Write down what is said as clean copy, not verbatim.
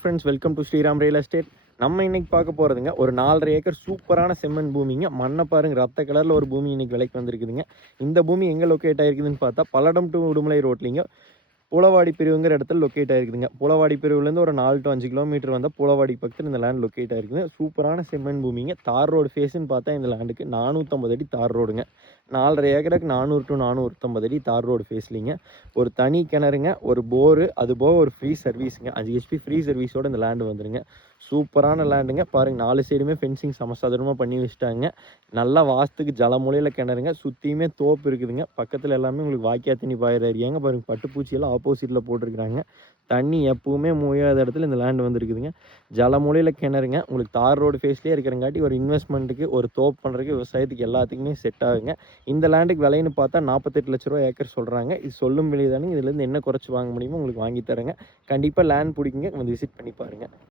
Friends, welcome to Sriram real estate. நம்ம இன்னைக்கு பார்க்க போகிறதுங்க ஒரு 4.5 ஏக்கர் சூப்பரான செம்மண் பூமிங்க. மண்ணை பாருங்க, ரத்த கலரில் ஒரு பூமி இன்னைக்கு விலைக்கு வந்திருக்குதுங்க. இந்த பூமி எங்கே லொக்கேட் ஆகிருக்குதுன்னு பார்த்தா பல்லடம் டு உடுமலை ரோட்லிங்க பூலவாடி பிரிவுங்கிற இடத்துல லொக்கேட் ஆகிருக்குதுங்க. பூலவாடி பிரிவுலேருந்து ஒரு 4 to 5 கிலோமீட்டர் வந்தால் பூலவாடி பக்கத்தில் இந்த லேண்ட் லொக்கேட் ஆகிருக்குது. சூப்பரான செம்மண் பூமிங்க. தார் ரோடு ஃபேஸ்ன்னு பார்த்தா இந்த லேண்டுக்கு 450 அடி தார் ரோடுங்க. 4.5 ஏக்கருக்கு 400 to 450 அடி தார் ரோடு ஃபேஸ்லிங்க. ஒரு தனி கிணறுங்க, ஒரு போரு, அது போக ஒரு ஃப்ரீ சர்வீஸுங்க. 5 HP ஃப்ரீ சர்வீஸோடு இந்த லேண்டு வந்துருங்க. சூப்பரான லேண்டுங்க. பாருங்கள், 4 சைடுமே ஃபென்சிங் சமசதுரமாக பண்ணி வச்சுட்டாங்க. நல்லா வாஸ்துக்கு ஜலமூலையில் கிணறுங்க. சுற்றியுமே தோப்பு இருக்குதுங்க. பக்கத்தில் எல்லாமே உங்களுக்கு வாய்க்கா தண்ணி பாயிற ஏரியாங்க. பாருங்கள், பட்டுப்பூச்சியெல்லாம் ஆப்போசிட்டில் போட்டிருக்கிறாங்க. தண்ணி எப்பவுமே மூயாத இடத்துல இந்த லேண்ட் வந்துருக்குதுங்க. ஜலமூலையில் கிணறுங்க. உங்களுக்கு தார் ரோடு ஃபேஸ்லேயே இருக்கிறங்காட்டி ஒரு இன்வெஸ்ட்மெண்ட்டுக்கு, ஒரு தோப்பு பண்ணுறதுக்கு, விவசாயத்துக்கு எல்லாத்துக்குமே செட் ஆகுங்க. இந்த லேண்டுக்கு விலைன்னு பார்த்தா 48 லட்ச ரூபா ஏக்கர் சொல்கிறாங்க. இது சொல்லும் விலை தானுங்க. இதுலேருந்து என்ன குறைச்சி வாங்க முடியுமோ உங்களுக்கு வாங்கி தரேங்க. கண்டிப்பாக லேண்ட் பிடிக்குங்க, வந்து விசிட் பண்ணி பாருங்கள்.